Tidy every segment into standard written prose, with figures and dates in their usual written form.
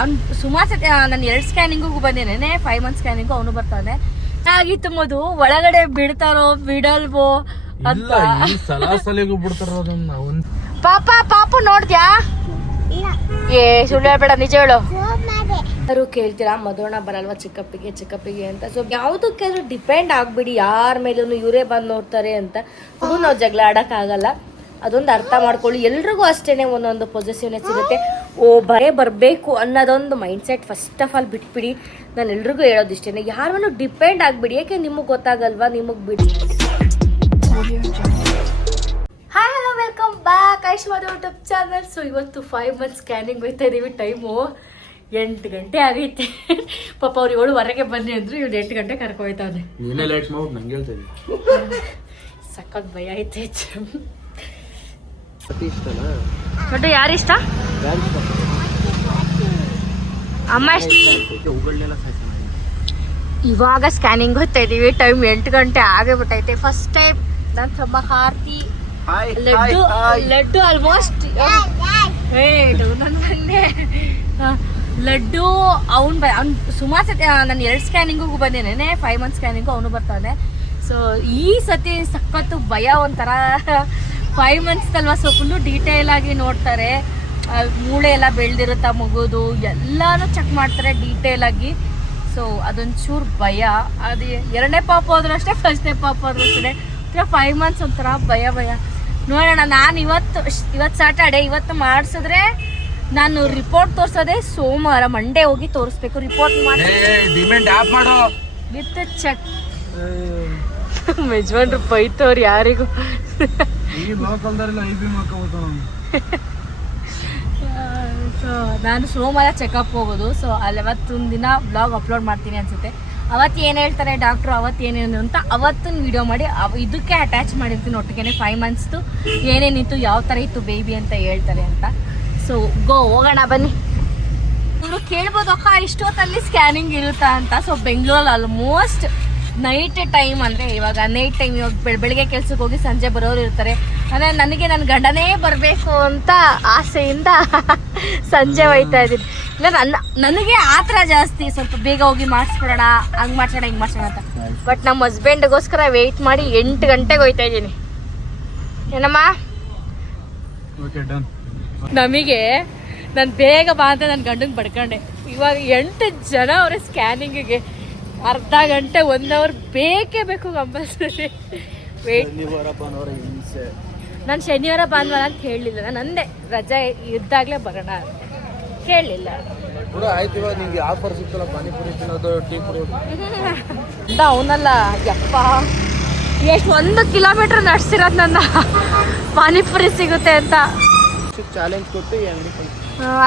ಅವ್ನು ಸುಮಾರು ಸತಿ ನಾನು 2 ಸ್ಕ್ಯಾನಿಂಗಿಗೂ ಬಂದೇನೆ, 5 ಮಂತ್ ಸ್ಕ್ಯಾನಿಂಗು ಅವನು ಬರ್ತಾನೆ. ಆಗಿತ್ತು ಮದು ಒಳಗಡೆ ಬಿಡ್ತಾರೋ ಬಿಡಲ್ವೋ ಅಂತ. ಪಾಪು ನೋಡ್ದ್ಯಾ? ಏ ಸುಳ್ಳು ಹೇಳ್ಬೇಡ, ನಿಜ ಹೇಳು. ಯಾರು ಕೇಳ್ತೀರಾ ಮಧುವಣ್ಣ ಬರಲ್ವಾ ಚಿಕ್ಕಪ್ಪಿಗೆ ಅಂತ. ಸೊ ಯಾವುದಕ್ಕಾದ್ರೂ ಡಿಪೆಂಡ್ ಆಗ್ಬಿಡಿ ಯಾರ ಮೇಲೂ ಇವರೇ ಬಂದು ನೋಡ್ತಾರೆ ಅಂತ. ಅದು ನಾವು ಜಗಳ ಆಡೋಕ್ಕಾಗಲ್ಲ, ಅದೊಂದು ಅರ್ಥ ಮಾಡ್ಕೊಳ್ಳಿ. ಎಲ್ರಿಗೂ ಅಷ್ಟೇನೆ ಒಂದೊಂದು ಪೊಸೆಸಿವ್ನೆಸ್ ಇರುತ್ತೆ. ಬರಬೇಕು ಅನ್ನೋದೊಂದು mind set first of all ಬಿಟ್ಬಿಡಿ. ನಾನು ಎಲ್ರಿಗೂ ಹೇಳೋದಿಷ್ಟೇನೆ, ಯಾರನ್ನು ಡಿಪೆಂಡ್ ಆಗ್ಬಿಡಿ. ಯಾಕೆ ನಿಮಗೆ ಗೊತ್ತಾಗಲ್ವಾ, ನಿಮಗೆ ಬಿಡಿ. ಹಾಯ್ ಹಲೋ ವೆಲ್ಕಮ್ ಬ್ಯಾಕ್ ಐಶ್ವರ್ಯ ಯೂಟ್ಯೂಬ್ ಚಾನಲ್. ಸೊ ಇವತ್ತು 5 ಮಂತ್ ಸ್ಕ್ಯಾನಿಂಗ್ ಹೋಗ್ತಾ ಇದ್ದೀವಿ. ಟೈಮು 8 ಗಂಟೆ ಆಗೈತೆ. ಪಾಪ ಅವ್ರು 7:15 ಬನ್ನಿ ಅಂದ್ರು, ಇವ್ರು 8 ಗಂಟೆ ಕರ್ಕೊಯ್ತಾವ್ರೆ. ಸಖತ್ ಭಯ ಐತೆ. ಬಟ್ ಯಾರಿಷ್ಟ? ಅಮ್ಮ ಇವಾಗ ಸ್ಕ್ಯಾನಿಂಗ್ ಹೋಗ್ತಾ ಇದೀವಿ. ಟೈಮ್ 8 ಗಂಟೆ ಆಗೇ ಬಿಟ್ಟೈತೆ. ಫಸ್ಟ್ ಟೈಮ್ ನನ್ನ ತಮ್ಮ ಕಾರ್ತಿ ಲಡ್ಡು ಆಲ್ಮೋಸ್ಟ್ ಲಡ್ಡು ಅವ್ನು ಸುಮಾರು ಸತಿ ನಾನು 2 ಸ್ಕ್ಯಾನಿಂಗಿಗೂ ಬಂದೇನೆ, 5 ಮಂತ್ ಸ್ಕ್ಯಾನಿಂಗು ಅವನು ಬರ್ತಾನೆ. ಸೊ ಈ ಸತಿ ಸಖತ್ತು ಭಯ. ಒಂಥರ 5 ಮಂತ್ಸ್ ಅಲ್ವಾ, ಸೊ ಫುಲ್ಲು ಡೀಟೇಲ್ ಆಗಿ ನೋಡ್ತಾರೆ. ಮೂಳೆ ಎಲ್ಲ ಬೆಳೆದಿರುತ್ತಾ ಮಗುದು ಎಲ್ಲಾನು ಚೆಕ್ ಮಾಡ್ತಾರೆ ಡೀಟೇಲ್ ಆಗಿ. ಸೊ ಅದೊಂಚೂರು ಭಯ. ಅದು 2ನೇ ಪಾಪ ಹೋದ್ರು ಅಷ್ಟೇ, 1ನೇ ಪಾಪ ಹೋದ್ರು ಅಷ್ಟೇ. 5 ಮಂತ್ಸ್ ಒಂಥರ ಭಯ. ನೋಡೋಣ. ನಾನು ಇವತ್ತು ಸ್ಯಾಟರ್ಡೆ, ಇವತ್ತು ಮಾಡಿಸಿದ್ರೆ ನಾನು ರಿಪೋರ್ಟ್ ತೋರ್ಸೋದೆ ಸೋಮವಾರ, ಮಂಡೇ ಹೋಗಿ ತೋರಿಸ್ಬೇಕು. ರಿಪೋರ್ಟ್ ಮಾಡಿ ವಿತ್ ಚೆಕ್. ಯಜಮಾನ್ರು ಬೈತವ್ರು ಯಾರಿಗೂ. ಸೊ ನಾನು ಸೋಮವಾರ ಚೆಕಪ್ ಹೋಗೋದು. ಸೊ ಅಲ್ಲಿ ಅವತ್ತೊಂದು ದಿನ ಬ್ಲಾಗ್ ಅಪ್ಲೋಡ್ ಮಾಡ್ತೀನಿ ಅನ್ಸುತ್ತೆ. ಅವತ್ತು ಏನು ಹೇಳ್ತಾರೆ ಡಾಕ್ಟ್ರು, ಅವತ್ತು ಏನೇನು ಅಂತ ಅವತ್ತೊಂದು ವಿಡಿಯೋ ಮಾಡಿ ಇದಕ್ಕೆ ಅಟ್ಯಾಚ್ ಮಾಡಿರ್ತೀನಿ ಒಟ್ಟಿಗೆ. 5 ಮಂತ್ಸ್ದು ಏನೇನಿತ್ತು, ಯಾವ ಥರ ಇತ್ತು ಬೇಬಿ ಅಂತ ಹೇಳ್ತಾರೆ ಅಂತ. ಸೊ ಹೋಗೋಣ ಬನ್ನಿ. ಇವರು ಕೇಳ್ಬೋದು ಅಕ್ಕ ಇಷ್ಟೊತ್ತಲ್ಲಿ ಸ್ಕ್ಯಾನಿಂಗ್ ಇರುತ್ತಾ ಅಂತ. ಸೊ ಬೆಂಗಳೂರಲ್ಲಿ ಆಲ್ಮೋಸ್ಟ್ ನೈಟ್ ಟೈಮ್, ಅಂದರೆ ಇವಾಗ ನೈಟ್ ಟೈಮ್, ಇವಾಗ ಬೆಳಿಗ್ಗೆ ಕೆಲ್ಸಕ್ಕೆ ಹೋಗಿ ಸಂಜೆ ಬರೋರು ಇರ್ತಾರೆ. ಅಂದರೆ ನನಗೆ ನನ್ನ ಗಂಡನೇ ಬರಬೇಕು ಅಂತ ಆಸೆಯಿಂದ ಸಂಜೆ ಹೋಯ್ತಾ ಇದ್ದೀನಿ. ಇಲ್ಲ ನನಗೆ ಆ ಥರ ಜಾಸ್ತಿ, ಸ್ವಲ್ಪ ಬೇಗ ಹೋಗಿ ಮಾಡಿಸ್ಬಿಡೋಣ, ಹಂಗೆ ಮಾಡ್ಸೋಣ ಹಿಂಗೆ ಮಾಡ್ಸೋಣ ಅಂತ. ಬಟ್ ನಮ್ಮ ಹಸ್ಬೆಂಡ್ಗೋಸ್ಕರ ವೆಯ್ಟ್ ಮಾಡಿ 8 ಗಂಟೆಗೆ ಹೋಯ್ತಾ ಇದ್ದೀನಿ. ಏನಮ್ಮ ನಮಗೆ ನಾನು ಬೇಗ ಬಾ ಅಂತ ನನ್ನ ಗಂಡಂಗೆ ಬಡ್ಕೊಂಡೆ. ಇವಾಗ 8 ಜನ ಅವರೇ ಸ್ಕ್ಯಾನಿಂಗಿಗೆ. ಅರ್ಧ ಗಂಟೆ 1 ಅವರ್ ಬೇಕೇ ಬೇಕು ಕಂಪಲ್ಸರಿ ವೇಟ್. ನಾನು ಶನಿವಾರ ಭಾನುವಾರ ಅಂತ ಹೇಳಲಿಲ್ಲ, ನಾನು ಅಂದೆ ರಜೆ ಇದ್ದಾಗಲೇ ಬರೋಣ ಅಂತ ಕೇಳಲಿಲ್ಲ. ಅವನಲ್ಲ ಯಪ್ಪ, ಎಷ್ಟು 1 ಕಿಲೋಮೀಟರ್ ನಡೆಸಿರೋದು ನನ್ನ ಪಾನಿಪುರಿ ಸಿಗುತ್ತೆ ಅಂತ ಚಾಲೆಂಜ್ ಕೊಟ್ಟು.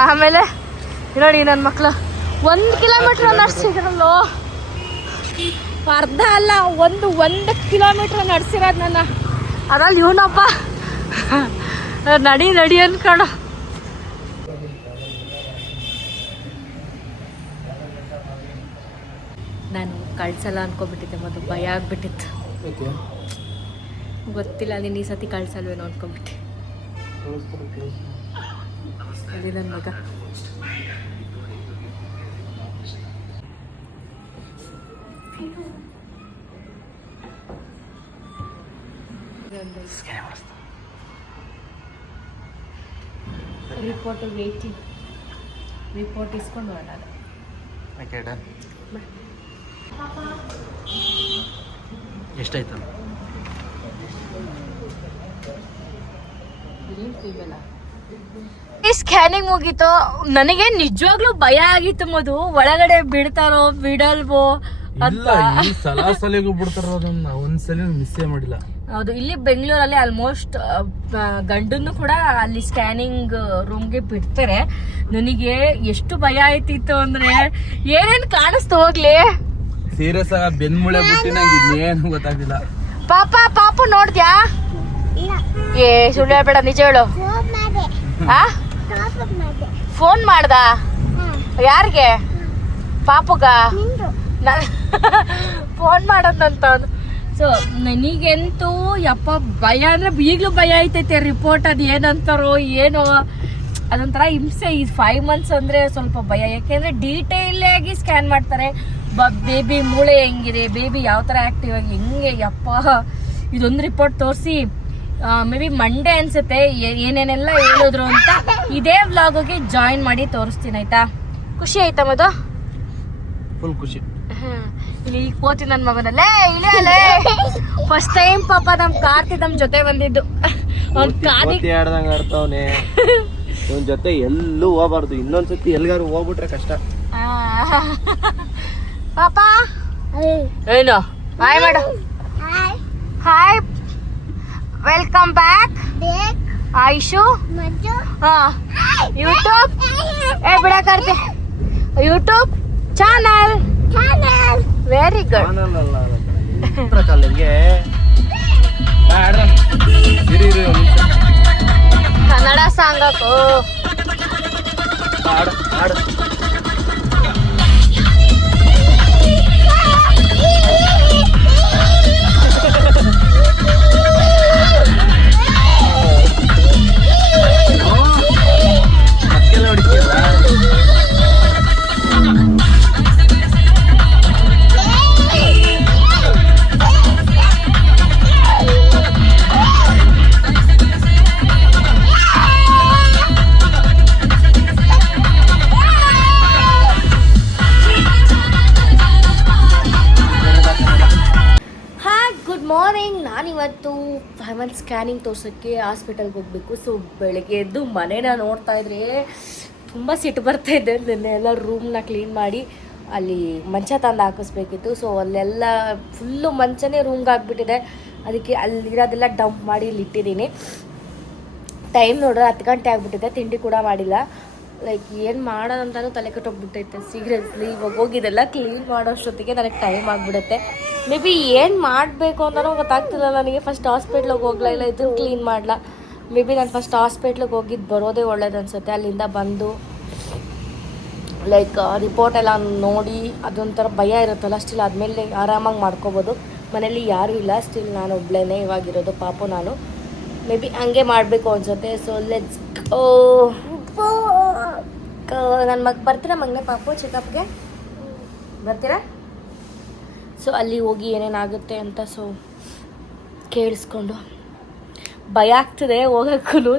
ಆಮೇಲೆ ನೋಡಿ ನನ್ನ ಮಕ್ಕಳು 1 ಕಿಲೋಮೀಟರ್ ನಡೆಸಿದ್ರಲ್ಲೋ, ಅರ್ಧ ಅಲ್ಲ 1 ಕಿಲೋಮೀಟರ್ ನಡೆಸಿರೋದು ನನ್ನ. ಅದ್ರಲ್ಲಿ ಇವನಪ್ಪ ನಡಿ ಅನ್ಕೊಂಡು. ನಾನು ಕಳ್ಸಲ್ಲ ಅನ್ಕೊಬಿಟ್ಟಿದ್ದೆ, ಮೊದಲು ಭಯ ಆಗ್ಬಿಟ್ಟಿತ್ತು. ಗೊತ್ತಿಲ್ಲ ನೀನು ಈ ಸತಿ ಕಳ್ಸಲ್ವೇನೋ ಅನ್ಕೊಂಬಿಟ್ಟೆ. ಅಲ್ಲಿ ನನ್ನ ಮಗ ರಿಪೋರ್ಟ್ ವೇಟಿಂಗ್. ರಿಪೋರ್ಟ್ ಇಸ್ಕೊಂಡು ಹೋಗೋಣ. ಎಷ್ಟಾಯ್ತು? ಈ ಸ್ಕ್ಯಾನಿಂಗ್ ಮುಗೀತು. ನನಗೆ ನಿಜವಾಗ್ಲೂ ಭಯ ಆಗಿತ್ತು ಮದು, ಒಳಗಡೆ ಬಿಡ್ತಾರೋ ಬಿಡಲ್ವೋ ಅಂತ. ಒಂದ್ಸಲ ಮಿಸ್ಸೇ ಮಾಡಿಲ್ಲ. ಹೌದು, ಇಲ್ಲಿ ಬೆಂಗಳೂರಲ್ಲಿ ಆಲ್ಮೋಸ್ಟ್ ಗಂಡನ್ನು ಕೂಡ ಅಲ್ಲಿ ಸ್ಕ್ಯಾನಿಂಗ್ ರೂಮ್ಗೆ ಬಿಡ್ತಾರೆ. ನನಗೆ ಎಷ್ಟು ಭಯ ಆಯ್ತಿತ್ತು ಅಂದ್ರೆ, ಏನೇನು ಕಾಣಿಸ್ತು ಹೋಗ್ಲಿ. ಸೀರಿಯಸ್ ಆಗ ಬೆನ್ಮೂಳೆ ಬಿಟ್ಟು ನಂಗೆ ಇನ್ನೇನು ಗೊತ್ತಾಗಿಲ್ಲ. ಪಾಪು ನೋಡ್ದ್ಯಾ? ಏ ಸುಳ್ಳು ಹೇಳ್ಬೇಡ, ನಿಜ ಹೇಳು. ಫೋನ್ ಮಾಡ್ದ? ಯಾರಿಗೆ? ಪಾಪುಗ ಫೋನ್ ಮಾಡೋದಂತ. ಸೊ ನನಗಂತೂ ಯಪ್ಪ ಭಯ ಅಂದ್ರೆ ಈಗಲೂ ಭಯ ಐತೈತೆ. ರಿಪೋರ್ಟ್ ಅದು ಏನಂತಾರೋ ಏನೋ ಅದೊಂಥರ ಹಿಂಸೆ. ಈ 5 months ಅಂದರೆ ಸ್ವಲ್ಪ ಭಯ, ಯಾಕೆಂದರೆ ಡೀಟೇಲ್ ಆಗಿ ಸ್ಕ್ಯಾನ್ ಮಾಡ್ತಾರೆ. ಬೇಬಿ ಮೂಳೆ ಹೆಂಗಿದೆ, ಬೇಬಿ ಯಾವ ಥರ ಆ್ಯಕ್ಟಿವ್ ಆಗಿ ಹೆಂಗೆ, ಯಪ್ಪ ಇದೊಂದು ರಿಪೋರ್ಟ್ ತೋರಿಸಿ ಮೇ ಬಿ ಮಂಡೇ ಅನ್ಸುತ್ತೆ ಏನೇನೆಲ್ಲ ಹೇಳಿದ್ರು ಅಂತ. ಇದೇ ವ್ಲಾಗ್ಗೆ ಜಾಯಿನ್ ಮಾಡಿ ತೋರಿಸ್ತೀನಿ ಆಯ್ತಾ. ಖುಷಿ ಆಯ್ತಾ ಮದು? ಫುಲ್ ಖುಷಿ. ಇಲ್ಲಿ ಈಗ ಹೋಗ್ತೀನಿ ನನ್ನ ಮಗನಲ್ಲೇ ಇಳಿಯಲ್ಲೇ. ಫಸ್ಟ್ ಟೈಮ್ ಪಾಪ ನಮ್ ಕಾರ್ತಿ ನಮ್ ಜೊತೆ ಬಂದಿದ್ದು. ಅವ್ನ್ ಆಡ್ತಾವನೆ ಇವನ್ ಜೊತೆ ಎಲ್ಲೂ ಹೋಗ್ಬಾರ್ದು. ಇನ್ನೊಂದ್ಸತಿ ಎಲ್ಗಾರು ಹೋಗ್ಬಿಟ್ರೆ ಕಷ್ಟ. ಪಾಪ ಏನು ಹಾಯ್ ಮಾಡು. Hi, welcome back Ayush. ಹಾ ಯೂಟ್ಯೂಬ್ ಬಿಡಕರ್ತೆ YouTube channel. Very good. Kannada song ಹಾಕು. ನಾನಿವತ್ತು 5 months ಸ್ಕ್ಯಾನಿಂಗ್ ತೋರ್ಸೋಕ್ಕೆ ಹಾಸ್ಪಿಟಲ್ಗೆ ಹೋಗಬೇಕು. ಸೊ ಬೆಳಗ್ಗೆ ಎದ್ದು ಮನೇನ ನೋಡ್ತಾ ಇದ್ರೆ ತುಂಬ ಸಿಟ್ಟು ಬರ್ತಾ ಇದೆ. ಎಲ್ಲ ರೂಮ್ನ ಕ್ಲೀನ್ ಮಾಡಿ ಅಲ್ಲಿ ಮಂಚ ತಂದು ಹಾಕಿಸ್ಬೇಕಿತ್ತು. ಸೊ ಅಲ್ಲೆಲ್ಲ ಫುಲ್ಲು ಮಂಚನೇ ರೂಮ್ಗೆ ಹಾಕ್ಬಿಟ್ಟಿದೆ. ಅದಕ್ಕೆ ಅಲ್ಲಿರೋದೆಲ್ಲ ಡಂಪ್ ಮಾಡಿ ಇಲ್ಲಿ ಇಟ್ಟಿದ್ದೀನಿ. ಟೈಮ್ ನೋಡ್ರೆ 10 ಗಂಟೆ ಆಗಿಬಿಟ್ಟಿದೆ, ತಿಂಡಿ ಕೂಡ ಮಾಡಿಲ್ಲ. ಲೈಕ್ ಏನು ಮಾಡೋದಂತಲೂ ತಲೆ ಕೆಟ್ಟೋಗ್ಬಿಟ್ಟೈತೆ ಸೀರಿಯಸ್ಲಿ. ಇವಾಗ ಹೋಗಿದ್ದೆಲ್ಲ ಕ್ಲೀನ್ ಮಾಡೋಷ್ಟೊತ್ತಿಗೆ ನನಗೆ ಟೈಮ್ ಆಗಿಬಿಡುತ್ತೆ. ಮೇ ಬಿ ಏನು ಮಾಡಬೇಕು ಅಂತಲೂ ಗೊತ್ತಾಗ್ತಿಲ್ಲ ನನಗೆ. ಫಸ್ಟ್ ಹಾಸ್ಪಿಟ್ಲಿಗೆ ಹೋಗ್ಲಾ, ಇಲ್ಲ ಇದನ್ನು ಕ್ಲೀನ್ ಮಾಡಲ. ಮೇ ಬಿ ನಾನು ಫಸ್ಟ್ ಹಾಸ್ಪಿಟ್ಲಿಗೆ ಹೋಗಿದ್ದು ಬರೋದೇ ಒಳ್ಳೇದು ಅನಿಸುತ್ತೆ. ಅಲ್ಲಿಂದ ಬಂದು ಲೈಕ್ ರಿಪೋರ್ಟ್ ಎಲ್ಲ ನೋಡಿ ಅದೊಂಥರ ಭಯ ಇರುತ್ತಲ್ಲ, ಸ್ಟಿಲ್ ಆದಮೇಲೆ ಆರಾಮಾಗಿ ಮಾಡ್ಕೋಬೋದು. ಮನೇಲಿ ಯಾರೂ ಇಲ್ಲ, ಸ್ಟಿಲ್ ನಾನು ಒಬ್ಳೇ ಇವಾಗಿರೋದು, ಪಾಪು ನಾನು. ಮೇ ಬಿ ಹಂಗೆ ಮಾಡಬೇಕು ಅನ್ಸುತ್ತೆ. ಸೊ ಲೆಟ್ಸ್ ನನ್ನ ಮಗ ಬರ್ತೀರಾ ಮಗನೇ ಪಾಪು ಚೆಕಪ್ಗೆ ಬರ್ತೀರಾ? ಸೊ ಅಲ್ಲಿ ಹೋಗಿ ಏನೇನಾಗುತ್ತೆ ಅಂತ ಸೊ ಕೇಳಿಸ್ಕೊಂಡು ಭಯ ಆಗ್ತದೆ ಹೋಗೋಕ್ಕೂ.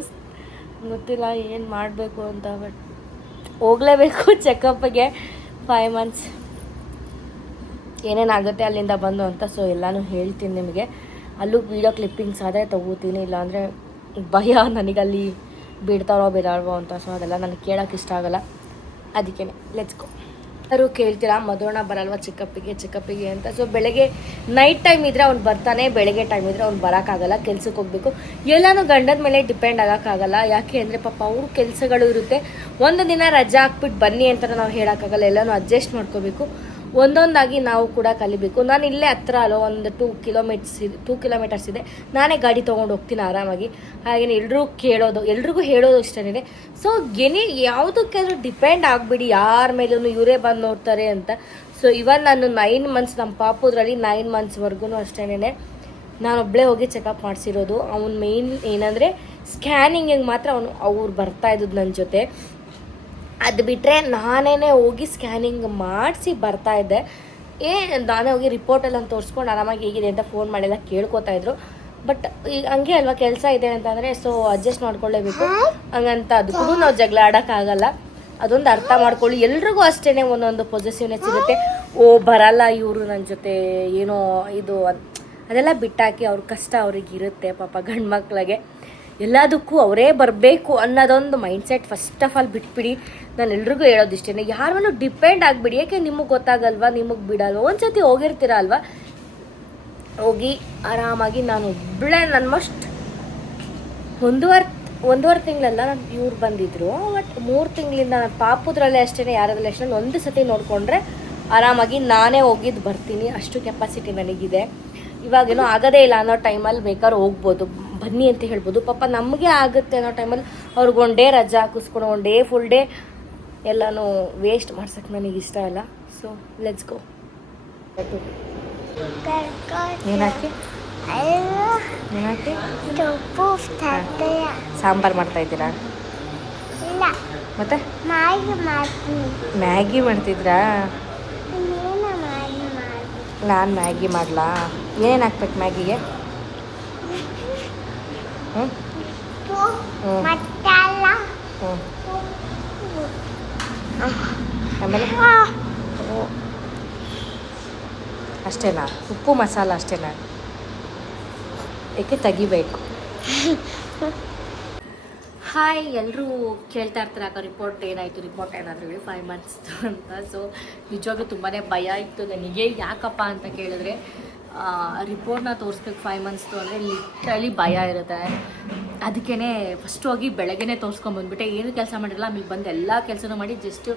ಗೊತ್ತಿಲ್ಲ ಏನು ಮಾಡಬೇಕು ಅಂತ, ಬಟ್ ಹೋಗಲೇಬೇಕು ಚೆಕಪ್ಗೆ. 5 months ಏನೇನಾಗುತ್ತೆ ಅಲ್ಲಿಂದ ಬಂದು ಅಂತ ಸೊ ಎಲ್ಲನೂ ಹೇಳ್ತೀನಿ ನಿಮಗೆ. ಅಲ್ಲೂ ವೀಡಿಯೋ ಕ್ಲಿಪ್ಪಿಂಗ್ಸ್ ಆದರೆ ತೊಗೋತೀನಿ, ಇಲ್ಲಾಂದರೆ ಭಯ ನನಗಲ್ಲಿ ಬಿಡ್ತಾರೋ ಬಿಡಲ್ವೋ ಅಂತ. ಸೊ ಅದೆಲ್ಲ ನನಗೆ ಕೇಳೋಕೆ ಇಷ್ಟ ಆಗೋಲ್ಲ, ಅದಕ್ಕೇ ಲೆಟ್ಸ್ ಗೋ. ಎಲ್ಲರೂ ಕೇಳ್ತೀರಾ ಮಧುವಣ್ಣ ಬರಲ್ವ ಚೆಕಪ್ಪಿಗೆ ಅಂತ. ಸೊ ಬೆಳಗ್ಗೆ ನೈಟ್ ಟೈಮ್ ಇದ್ದರೆ ಅವ್ನು ಬರ್ತಾನೆ, ಬೆಳಗ್ಗೆ ಟೈಮ್ ಇದ್ದರೆ ಅವ್ನು ಬರೋಕ್ಕಾಗಲ್ಲ, ಕೆಲ್ಸಕ್ಕೆ ಹೋಗಬೇಕು. ಎಲ್ಲನೂ ಗಂಡದ ಮೇಲೆ ಡಿಪೆಂಡ್ ಆಗೋಕ್ಕಾಗಲ್ಲ. ಯಾಕೆ ಅಂದರೆ ಪಾಪ ಅವ್ರ ಕೆಲಸಗಳು ಇರುತ್ತೆ. ಒಂದು ದಿನ ರಜಾ ಹಾಕ್ಬಿಟ್ಟು ಬನ್ನಿ ಅಂತ ನಾವು ಹೇಳೋಕ್ಕಾಗಲ್ಲ, ಎಲ್ಲನೂ ಅಡ್ಜಸ್ಟ್ ಮಾಡ್ಕೋಬೇಕು. ಒಂದೊಂದಾಗಿ ನಾವು ಕೂಡ ಕಲಿಬೇಕು. ನಾನು ಇಲ್ಲೇ ಹತ್ರ ಅಲ್ಲೋ ಒಂದು 2 kilometers ಇದೆ. ನಾನೇ ಗಾಡಿ ತೊಗೊಂಡು ಹೋಗ್ತೀನಿ ಆರಾಮಾಗಿ. ಹಾಗೆಯೇ ಎಲ್ರಿಗೂ ಹೇಳೋದು ಇಷ್ಟನೇ. ಸೊ ಯಾವುದಕ್ಕಾದ್ರೂ ಡಿಪೆಂಡ್ ಆಗಿಬಿಡಿ ಯಾರ ಮೇಲೂ, ಇವರೇ ಬಂದು ನೋಡ್ತಾರೆ ಅಂತ. ಸೊ ಇವನ್ ನಾನು 9 months ನಮ್ಮ ಪಾಪುದ್ರಲ್ಲಿ 9 monthsವರೆಗೂ ಅಷ್ಟೇನೆ ನಾನೊಬ್ಬಳೇ ಹೋಗಿ ಚೆಕಪ್ ಮಾಡಿಸಿರೋದು. ಅವ್ನು ಮೇಯ್ನ್ ಏನಂದರೆ ಸ್ಕ್ಯಾನಿಂಗಿಗೆ ಮಾತ್ರ ಅವ್ರು ಬರ್ತಾ ಇದ್ದದ್ದು ನನ್ನ ಜೊತೆ. ಅದು ಬಿಟ್ಟರೆ ನಾನೇ ಹೋಗಿ ಸ್ಕ್ಯಾನಿಂಗ್ ಮಾಡಿಸಿ ಬರ್ತಾಯಿದ್ದೆ. ನಾನೇ ಹೋಗಿ ರಿಪೋರ್ಟ್ ಎಲ್ಲ ತೋರಿಸ್ಕೊಂಡು ಆರಾಮಾಗಿ ಹೇಗಿದೆ ಅಂತ ಫೋನ್ ಮಾಡೆಲ್ಲ ಕೇಳ್ಕೊತಾಯಿದ್ರು. ಬಟ್ ಈಗ ಹಂಗೆ ಅಲ್ವಾ ಕೆಲಸ ಇದೆ ಅಂತಂದರೆ ಸೊ ಅಡ್ಜಸ್ಟ್ ಮಾಡ್ಕೊಳ್ಳೇಬೇಕು. ಹಂಗಂತ ಅದಕ್ಕೂ ನಾವು ಜಗಳ ಆಡೋಕ್ಕಾಗಲ್ಲ. ಅದೊಂದು ಅರ್ಥ ಮಾಡ್ಕೊಳ್ಳಿ. ಎಲ್ರಿಗೂ ಅಷ್ಟೇ ಒಂದೊಂದು ಪೊಸೆಸಿವ್ನೆಸ್ ಇರುತ್ತೆ. ಬರಲ್ಲ ಇವರು ನನ್ನ ಜೊತೆ ಏನೋ ಇದು ಅದೆಲ್ಲ ಬಿಟ್ಟಾಕಿ ಅವ್ರ ಕಷ್ಟ ಅವ್ರಿಗಿರುತ್ತೆ ಪಾಪ ಗಂಡು ಮಕ್ಳಿಗೆ. ಎಲ್ಲದಕ್ಕೂ ಅವರೇ ಬರಬೇಕು ಅನ್ನೋದೊಂದು ಮೈಂಡ್ಸೆಟ್ ಫಸ್ಟ್ ಆಫ್ ಆಲ್ ಬಿಟ್ಬಿಡಿ. ನಾನು ಎಲ್ರಿಗೂ ಹೇಳೋದಿಷ್ಟೇ, ಯಾರ ಮೇಲೂ ಡಿಪೆಂಡ್ ಆಗಿಬಿಡಿ. ಯಾಕೆ ನಿಮಗೆ ಗೊತ್ತಾಗಲ್ವಾ, ನಿಮಗೆ ಬಿಡಲ್ವ. ಒಂದು ಸತಿ ಹೋಗಿರ್ತೀರ ಅಲ್ವಾ, ಹೋಗಿ ಆರಾಮಾಗಿ ನಾನು ಒಬ್ಬಳೇ ಆಲ್ಮೋಸ್ಟ್ ಒಂದೂವರೆ ತಿಂಗಳಲ್ಲ ನಾನು ಇವ್ರು ಬಂದಿದ್ರು. ಬಟ್ 3 ತಿಂಗಳಿಂದ ನಾನು ಪಾಪುದ್ರಲ್ಲೇ ಅಷ್ಟೇ, ಯಾರದ್ರಲ್ಲೇ ಅಷ್ಟೇ ಒಂದು ಸತಿ ನೋಡಿಕೊಂಡ್ರೆ ಆರಾಮಾಗಿ ನಾನೇ ಹೋಗಿದ್ದು ಬರ್ತೀನಿ. ಅಷ್ಟು ಕೆಪಾಸಿಟಿ ನನಗಿದೆ. ಇವಾಗೇನೋ ಆಗೋದೇ ಇಲ್ಲ ಅನ್ನೋ ಟೈಮಲ್ಲಿ ಬೇಕಾದ್ರೆ ಹೋಗ್ಬೋದು, ಬನ್ನಿ ಅಂತ ಹೇಳ್ಬೋದು. ಪಾಪ ನಮಗೆ ಆಗುತ್ತೆ ಅನ್ನೋ ಟೈಮಲ್ಲಿ ಅವ್ರಿಗೆ 1 day ರಜಾ ಹಾಕಿಸ್ಕೊಂಡು 1 day ಫುಲ್ ಡೇ ಎಲ್ಲನೂ ವೇಸ್ಟ್ ಮಾಡ್ಸೋಕ್ಕೆ ನನಗೆ ಇಷ್ಟ ಇಲ್ಲ. So let's go. ಏನಾಕಿ ಸಾಂಬಾರು ಮಾಡ್ತಾ ಇದ್ದೀರಾ? ಮತ್ತೆ ಮ್ಯಾಗಿ ಮಾಡ್ತಿದ್ರಾ? ನಾನು ಮ್ಯಾಗಿ ಮಾಡಲಾ? ಏನೇನು ಹಾಕ್ಬೇಕು ಮ್ಯಾಗಿಗೆ? ಹ್ಞೂ ಹ್ಞೂ ಆಮೇಲೆ ಅಷ್ಟೇನಾ? ಉಪ್ಪು ಮಸಾಲ ಅಷ್ಟೇನಾ? ಏಕೆ ತೆಗಿಬೇಕು? ಹಾಯ್, ಎಲ್ಲರೂ ಕೇಳ್ತಾ ಇರ್ತಾರೆ ಅಕ್ಕ ರಿಪೋರ್ಟ್ ಏನಾದರೂ ಹೇಳಿ 5 months ಅಂತ. ಸೊ ನಿಜವಾಗ್ಲೂ ತುಂಬಾ ಭಯ ಇತ್ತು ನನಗೆ. ಯಾಕಪ್ಪ ಅಂತ ಕೇಳಿದ್ರೆ ರಿಪೋರ್ಟ್ನ ತೋರಿಸ್ಬೇಕು 5 months ಅಂದರೆ ಲಿಟ್ರಲಿ ಭಯ ಇರುತ್ತೆ. ಅದಕ್ಕೇ ಫಸ್ಟ್ ಹೋಗಿ ಬೆಳಗ್ಗೆನೇ ತೋರಿಸ್ಕೊಂಬಂದ್ಬಿಟ್ಟೆ. ಏನು ಕೆಲಸ ಮಾಡಿರಲ್ಲ. ಆಮೇಲೆ ಬಂದು ಎಲ್ಲ ಕೆಲಸನೂ ಮಾಡಿ ಜಸ್ಟ್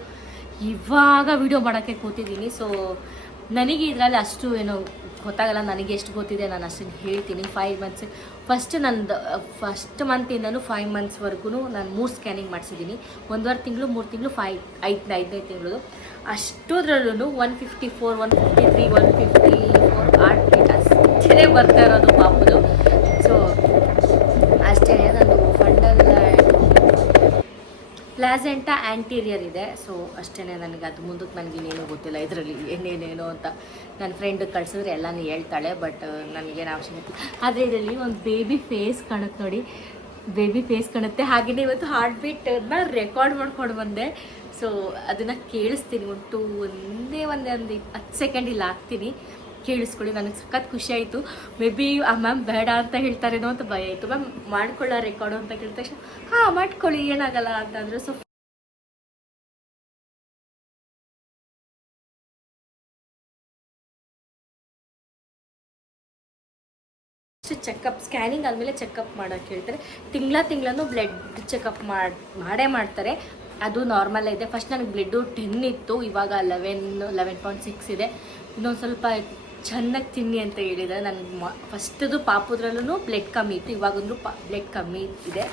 ಇವಾಗ ವಿಡಿಯೋ ಮಾಡೋಕ್ಕೆ ಕೂತಿದ್ದೀನಿ. ಸೊ ನನಗೆ ಇದರಲ್ಲಿ ಅಷ್ಟು ಏನೋ ಗೊತ್ತಾಗಲ್ಲ. ನನಗೆ ಎಷ್ಟು ಗೊತ್ತಿದೆ ನಾನು ಅಷ್ಟನ್ನು ಹೇಳ್ತೀನಿ. 5 months ಫಸ್ಟ್ ಮಂತಿಂದನೂ 5 monthsವರೆಗೂ ನಾನು 3 ಸ್ಕ್ಯಾನಿಂಗ್ ಮಾಡಿಸಿದ್ದೀನಿ. 1.5 ತಿಂಗಳು, 3 ತಿಂಗಳು, 5ನೇ ತಿಂಗಳು. ಅಷ್ಟೋದ್ರಲ್ಲೂ 154, 153, 154 ಆರ್ಟ್ ಅಷ್ಟೇ ಬರ್ತಾ ಇರೋದು ಪಾಪದು. ಸೊ ಅಷ್ಟೇ. ನಂದು ಫಂಡಲ್ ಪ್ಲಾಸೆಂಟಾ ಆ್ಯಂಟೀರಿಯರ್ ಇದೆ. ಸೊ ಅಷ್ಟೇ. ನನಗೆ ಅದು ಮುಂದಕ್ಕೆ ನನಗೇನೇನು ಗೊತ್ತಿಲ್ಲ ಇದರಲ್ಲಿ ಏನೇನೇನು ಅಂತ. ನನ್ನ ಫ್ರೆಂಡ್ ಕಳಿಸಿದ್ರೆ ಎಲ್ಲನೂ ಹೇಳ್ತಾಳೆ, ಬಟ್ ನನಗೇನು ಅವಶ್ಯಕತೆ. ಆದರೆ ಇದರಲ್ಲಿ ಒಂದು ಬೇಬಿ ಫೇಸ್ ಕಾಣುತ್ತೆ ನೋಡಿ, ಬೇಬಿ ಫೇಸ್ ಕಾಣುತ್ತೆ. ಹಾಗೆಯೇ ಇವತ್ತು ಹಾರ್ಟ್ ಬೀಟನ್ನ ರೆಕಾರ್ಡ್ ಮಾಡ್ಕೊಂಡು ಬಂದೆ. ಸೊ ಅದನ್ನು ಕೇಳಿಸ್ತೀನಿ. ಒಂದೇ 10 ಸೆಕೆಂಡ್ ಇಲ್ಲ ಹಾಕ್ತೀನಿ, ಕೇಳಿಸ್ಕೊಳ್ಳಿ. ನನಗೆ ಸಖತ್ ಖುಷಿ ಆಯಿತು. ಮೇ ಬಿ ಆ ಮ್ಯಾಮ್ ಬೇಡ ಅಂತ ಹೇಳ್ತಾರೇನೋ ಅಂತ ಭಯ ಆಯಿತು. ಮ್ಯಾಮ್ ಮಾಡ್ಕೊಳ್ಳೋ ರೆಕಾರ್ಡು ಅಂತ ಕೇಳಿದ ತಕ್ಷಣ ಹಾಂ ಮಾಡ್ಕೊಳ್ಳಿ ಏನಾಗಲ್ಲ ಅಂತಂದರು. ಸೊ ಚೆಕಪ್, ಸ್ಕ್ಯಾನಿಂಗ್ ಆದಮೇಲೆ ಚೆಕಪ್ ಮಾಡೋಕ್ಕೆ ಹೇಳ್ತಾರೆ. ತಿಂಗಳೂ ಬ್ಲಡ್ ಚೆಕಪ್ ಮಾಡೇ ಮಾಡ್ತಾರೆ. ಅದು ನಾರ್ಮಲ್ ಇದೆ. ಫಸ್ಟ್ ನನಗೆ ಬ್ಲಡ್ಡು 10 ಇತ್ತು, ಇವಾಗ 11.6 ಇದೆ. ಇನ್ನೊಂದು ಸ್ವಲ್ಪ ಚೆನ್ನಾಗಿ ತಿನ್ನಿ ಅಂತ ಹೇಳಿದ್ದಾರೆ. ನನಗೆ ಫಸ್ಟದು ಪಾಪುದ್ರಲ್ಲೂ ಬ್ಲಡ್ ಕಮ್ಮಿ ಇತ್ತು, ಇವಾಗಂದ್ರೂ ಬ್ಲಡ್ ಕಮ್ಮಿ ಇದೆ.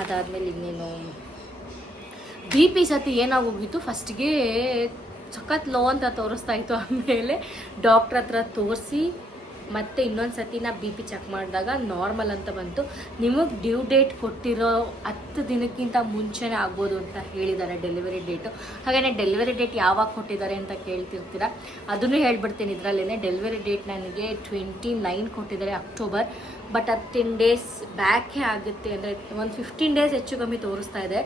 ಅದಾದಮೇಲೆ ಇನ್ನೇನು BP ಸತಿ ಏನಾಗೋಗಿತ್ತು, ಫಸ್ಟಿಗೆ ಸಖತ್ ಲೋ ಅಂತ ತೋರಿಸ್ತಾ ಇತ್ತು. ಆಮೇಲೆ ಡಾಕ್ಟ್ರ್ ಹತ್ರ ತೋರಿಸಿ ಮತ್ತು ಇನ್ನೊಂದು ಸತಿ ನಾ BP ಚೆಕ್ ಮಾಡಿದಾಗ ನಾರ್ಮಲ್ ಅಂತ ಬಂತು. ನಿಮಗೆ ಡ್ಯೂ ಡೇಟ್ ಕೊಟ್ಟಿರೋ 10 ದಿನಕ್ಕಿಂತ ಮುಂಚೆನೇ ಆಗ್ಬೋದು ಅಂತ ಹೇಳಿದ್ದಾರೆ ಡೆಲಿವರಿ ಡೇಟು. ಹಾಗೆಯೇ ಡೆಲಿವರಿ ಡೇಟ್ ಯಾವಾಗ ಕೊಟ್ಟಿದ್ದಾರೆ ಅಂತ ಕೇಳ್ತಿರ್ತೀರ, ಅದನ್ನು ಹೇಳ್ಬಿಡ್ತೀನಿ ಇದರಲ್ಲೇ. ಡೆಲಿವರಿ ಡೇಟ್ ನನಗೆ 29 ಕೊಟ್ಟಿದ್ದಾರೆ ಅಕ್ಟೋಬರ್. ಬಟ್ ಅದು 10 days ಬ್ಯಾಕೇ ಆಗುತ್ತೆ. ಅಂದರೆ ಒಂದು 15 days ಹೆಚ್ಚು ಕಮ್ಮಿ ತೋರಿಸ್ತಾ ಇದೆ.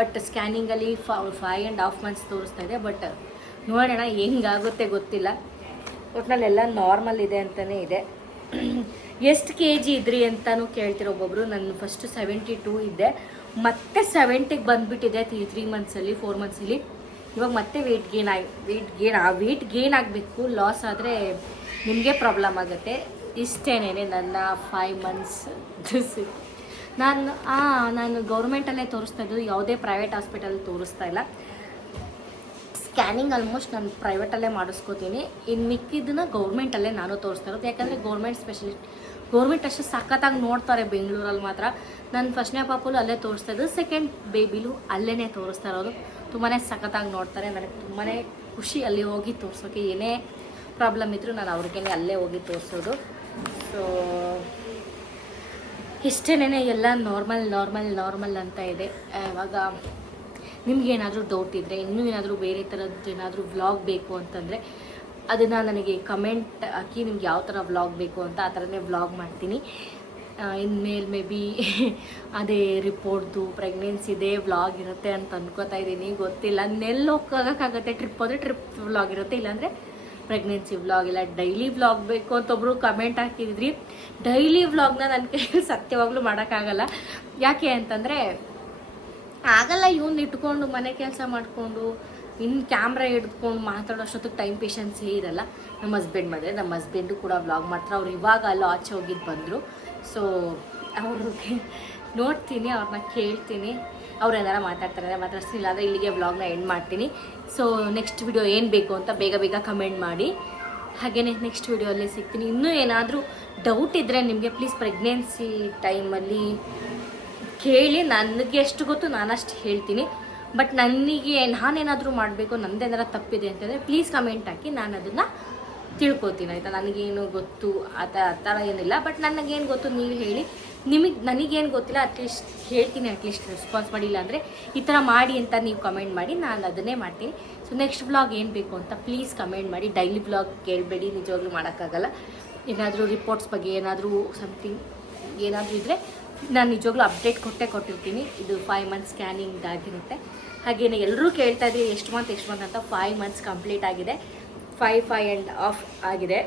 ಬಟ್ ಸ್ಕ್ಯಾನಿಂಗಲ್ಲಿ 5.5 months ತೋರಿಸ್ತಾ ಇದೆ. ಬಟ್ ನೋಡೋಣ ಹೆಂಗಾಗುತ್ತೆ ಗೊತ್ತಿಲ್ಲ. ಒಟ್ಟಿನಲ್ಲೆಲ್ಲ ನಾರ್ಮಲ್ ಇದೆ ಅಂತಲೇ ಇದೆ. ಎಷ್ಟು kg ಇದ್ರಿ ಅಂತಲೂ ಕೇಳ್ತಿರೋ ಒಬ್ಬೊಬ್ಬರು. ನಾನು ಫಸ್ಟು 72 ಇದ್ದೆ, ಮತ್ತೆ 70ಗೆ ಬಂದುಬಿಟ್ಟಿದೆ 3 monthsಲ್ಲಿ, 4 monthsಲ್ಲಿ. ಇವಾಗ ಮತ್ತೆ ವೆಯ್ಟ್ ಗೇನ್ ಆಗಬೇಕು. ಲಾಸ್ ಆದರೆ ನಿಮಗೆ ಪ್ರಾಬ್ಲಮ್ ಆಗುತ್ತೆ. ಇಷ್ಟೇನೇ ನನ್ನ 5 months. ನಾನು ಗೌರ್ಮೆಂಟಲ್ಲೇ ತೋರಿಸ್ತಾ ಇದ್ದು, ಯಾವುದೇ ಪ್ರೈವೇಟ್ ಹಾಸ್ಪಿಟಲ್ ತೋರಿಸ್ತಾ ಇಲ್ಲ. ಸ್ಕ್ಯಾನಿಂಗ್ ಆಲ್ಮೋಸ್ಟ್ ನಾನು ಪ್ರೈವೇಟಲ್ಲೇ ಮಾಡಿಸ್ಕೋತೀನಿ. ಇನ್ನು ಮಿಕ್ಕಿದ್ದನ್ನ ಗೌರ್ಮೆಂಟಲ್ಲೇ ನಾನು ತೋರಿಸ್ತಾ ಇರೋದು. ಯಾಕಂದರೆ ಗೌರ್ಮೆಂಟ್ ಅಷ್ಟು ಸಖತ್ತಾಗಿ ನೋಡ್ತಾರೆ ಬೆಂಗಳೂರಲ್ಲಿ ಮಾತ್ರ. ನಾನು ಫಸ್ಟ್ನೇ ಪಾಪುಲು ಅಲ್ಲೇ ತೋರಿಸ್ತಾ ಇದ್ದು, ಸೆಕೆಂಡ್ ಬೇಬಿಲು ಅಲ್ಲೇ ತೋರಿಸ್ತಾ ಇರೋದು. ತುಂಬಾ ಸಖತ್ತಾಗಿ ನೋಡ್ತಾರೆ. ನನಗೆ ತುಂಬಾ ಖುಷಿ ಅಲ್ಲಿ ಹೋಗಿ ತೋರಿಸೋಕ್ಕೆ. ಏನೇ ಪ್ರಾಬ್ಲಮ್ ಇದ್ದರೂ ನಾನು ಅವ್ರಿಗೇ ಅಲ್ಲೇ ಹೋಗಿ ತೋರಿಸೋದು. ಸೊ ಇಷ್ಟೇನೇ, ಎಲ್ಲ ನಾರ್ಮಲ್ ಅಂತ ಇದೆ. ಇವಾಗ ನಿಮಗೇನಾದರೂ ಡೌಟ್ ಇದ್ದರೆ, ಇನ್ನೂ ಏನಾದರೂ ಬೇರೆ ಥರದ್ದು ಏನಾದರೂ ವ್ಲಾಗ್ ಬೇಕು ಅಂತಂದರೆ ಅದನ್ನು ನನಗೆ ಕಮೆಂಟ್ ಹಾಕಿ, ನಿಮ್ಗೆ ಯಾವ ಥರ ವ್ಲಾಗ್ ಬೇಕು ಅಂತ ಆ ಥರನೇ ವ್ಲಾಗ್ ಮಾಡ್ತೀನಿ. ಇನ್ಮೇಲೆ ಮೇ ಬಿ ಅದೇ ರಿಪೋರ್ಟ್ದು ಪ್ರೆಗ್ನೆನ್ಸಿದೆ ವ್ಲಾಗ್ ಇರುತ್ತೆ ಅಂತ ಅಂದ್ಕೋತಾ ಇದ್ದೀನಿ. ಗೊತ್ತಿಲ್ಲ, ಹೋಗೋಕ್ಕಾಗತ್ತೆ. ಟ್ರಿಪ್ ಹೋದರೆ ಟ್ರಿಪ್ ವ್ಲಾಗ್ ಇರುತ್ತೆ, ಇಲ್ಲಾಂದರೆ ಪ್ರೆಗ್ನೆನ್ಸಿ ವ್ಲಾಗ್. ಇಲ್ಲ ಡೈಲಿ ವ್ಲಾಗ್ ಬೇಕು ಅಂತ ಒಬ್ಬರು ಕಮೆಂಟ್ ಹಾಕಿದ್ರಿ. ಡೈಲಿ ವ್ಲಾಗ್ನ ನನ್ನ ಕೈಯಲ್ಲಿ ಸತ್ಯವಾಗ್ಲೂ ಮಾಡೋಕ್ಕಾಗಲ್ಲ. ಯಾಕೆ ಅಂತಂದರೆ ಆಗಲ್ಲ. ಇವನ್ನ ಇಟ್ಕೊಂಡು ಮನೆ ಕೆಲಸ ಮಾಡಿಕೊಂಡು ಇನ್ನು ಕ್ಯಾಮ್ರಾ ಹಿಡ್ಕೊಂಡು ಮಾತಾಡೋ ಅಷ್ಟೊತ್ತಿಗೆ ಟೈಮ್ ಪೇಷನ್ಸೇ ಇರಲ್ಲ. ನಮ್ಮ ಹಸ್ಬೆಂಡು ಕೂಡ ವ್ಲಾಗ್ ಮಾಡ್ತಾರೆ. ಅವ್ರು ಇವಾಗ ಅಲ್ಲ ಆಚೆ ಹೋಗಿದ್ದು ಬಂದರು. ಸೊ ಅವ್ರಿಗೆ ನೋಡ್ತೀನಿ, ಅವ್ರನ್ನ ಕೇಳ್ತೀನಿ. ಅವ್ರು ಏನಾರ ಮಾತಾಡ್ಸ್ತಿಲ್ಲ ಅಂದರೆ ಇಲ್ಲಿಗೆ ವ್ಲಾಗ್ನ ಎಂಡ್ ಮಾಡ್ತೀನಿ. ಸೊ ನೆಕ್ಸ್ಟ್ ವಿಡಿಯೋ ಏನು ಬೇಕು ಅಂತ ಬೇಗ ಕಮೆಂಟ್ ಮಾಡಿ. ಹಾಗೆಯೇ ನೆಕ್ಸ್ಟ್ ವಿಡಿಯೋಲ್ಲಿ ಸಿಗ್ತೀನಿ. ಇನ್ನೂ ಏನಾದರೂ ಡೌಟ್ ಇದ್ದರೆ ನಿಮಗೆ ಪ್ಲೀಸ್ ಪ್ರೆಗ್ನೆನ್ಸಿ ಟೈಮಲ್ಲಿ ಕೇಳಿ. ನನಗೆ ಎಷ್ಟು ಗೊತ್ತು ನಾನಷ್ಟು ಹೇಳ್ತೀನಿ. ಬಟ್ ನಾನೇನಾದರೂ ಮಾಡಬೇಕು, ನಂದೇನಾರ ತಪ್ಪಿದೆ ಅಂತಂದರೆ ಪ್ಲೀಸ್ ಕಮೆಂಟ್ ಹಾಕಿ, ನಾನು ಅದನ್ನು ತಿಳ್ಕೊತೀನಿ ಆಯಿತಾ. ನನಗೇನು ಗೊತ್ತು ಆ ಥರ ಏನಿಲ್ಲ. ಬಟ್ ನನಗೇನು ಗೊತ್ತು ನೀವು ಹೇಳಿ, ನನಗೇನು ಗೊತ್ತಿಲ್ಲ, ಅಟ್ಲೀಸ್ಟ್ ಹೇಳ್ತೀನಿ, ಅಟ್ಲೀಸ್ಟ್ ರೆಸ್ಪಾನ್ಸ್ ಮಾಡಿಲ್ಲ ಅಂದರೆ ಈ ಥರ ಮಾಡಿ ಅಂತ ನೀವು ಕಮೆಂಟ್ ಮಾಡಿ, ನಾನು ಅದನ್ನೇ ಮಾಡ್ತೀನಿ. ಸೊ ನೆಕ್ಸ್ಟ್ ವ್ಲಾಗ್ ಏನು ಬೇಕು ಅಂತ ಪ್ಲೀಸ್ ಕಮೆಂಟ್ ಮಾಡಿ. ಡೈಲಿ ವ್ಲಾಗ್ ಕೇಳಬೇಡಿ, ನಿಜವಾಗ್ಲೂ ಮಾಡೋಕ್ಕಾಗಲ್ಲ. ಏನಾದರೂ ರಿಪೋರ್ಟ್ಸ್ ಬಗ್ಗೆ ಏನಾದರೂ ಸಮಥಿಂಗ್ ಏನಾದರೂ ಇದ್ದರೆ ನಾನು ನಿಜವಾಗ್ಲೂ ಅಪ್ಡೇಟ್ ಕೊಟ್ಟಿರ್ತೀನಿ. ಇದು 5 ಮಂತ್ಸ್ ಸ್ಕ್ಯಾನಿಂಗ್ ಆಗಿರುತ್ತೆ. ಹಾಗೆಯೇ ಎಲ್ಲರೂ ಕೇಳ್ತಾ ಇದ್ರಿ ಎಷ್ಟು ಮಂತ್ ಅಂತ. 5 ಮಂತ್ಸ್ ಕಂಪ್ಲೀಟ್ ಆಗಿದೆ, 5.5 ಆಗಿದೆ.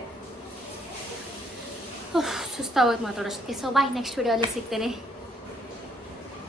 ಸುಸ್ತಾಗೋದು ಮಾತಾಡೋಷ್ಟಕ್ಕೆ. ಸೊ ಬಾಯ್, ನೆಕ್ಸ್ಟ್ ವಿಡಿಯೋಲ್ಲಿ ಸಿಗ್ತೇನೆ.